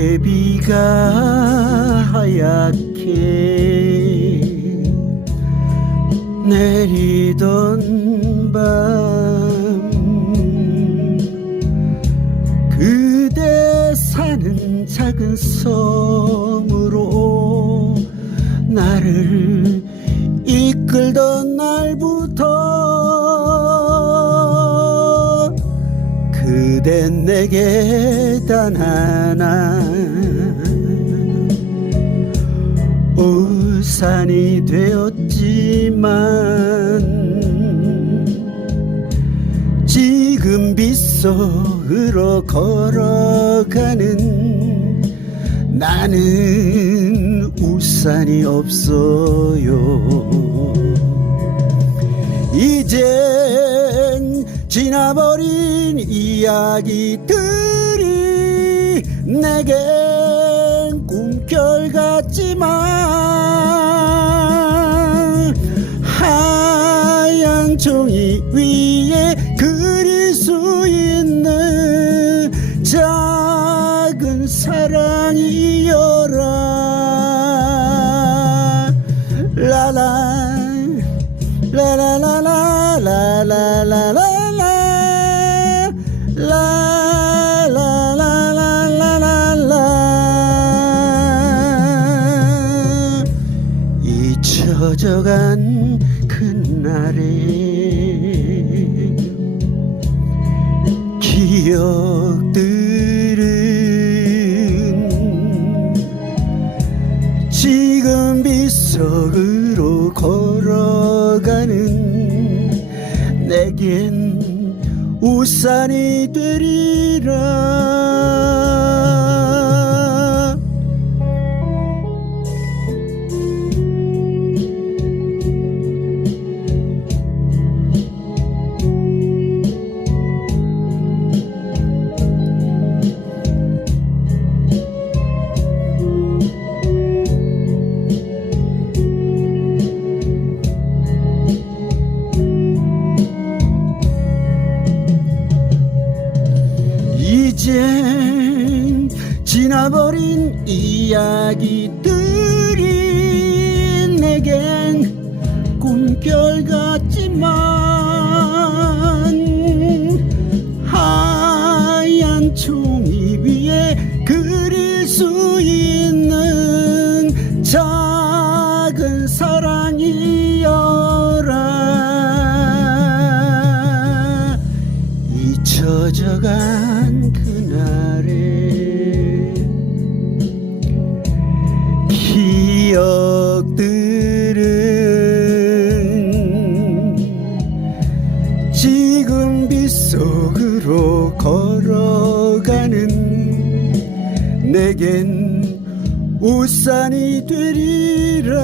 제비가 하얗게 내리던 밤 그대 사는 작은 섬으로 나를 이끌던 그댄 내게 단 하나. 우산이 되었지만 지금 빗속으로 걸어가는 나는 우산이 없어요. 이젠 지나버린 이야기들이 내겐 꿈결 같지만 하얀 종이 위에 그릴 수 있는 작은 사랑이여라. 라라 라라라라라라라 잊혀져간 그날의 기억들은 지금 빗속으로 걸어가는 내겐 우산이 되리라 이젠 지나버린 이야기들이 내겐 꿈결 같지만 빗속으로 걸어가는 내겐 우산이 되리라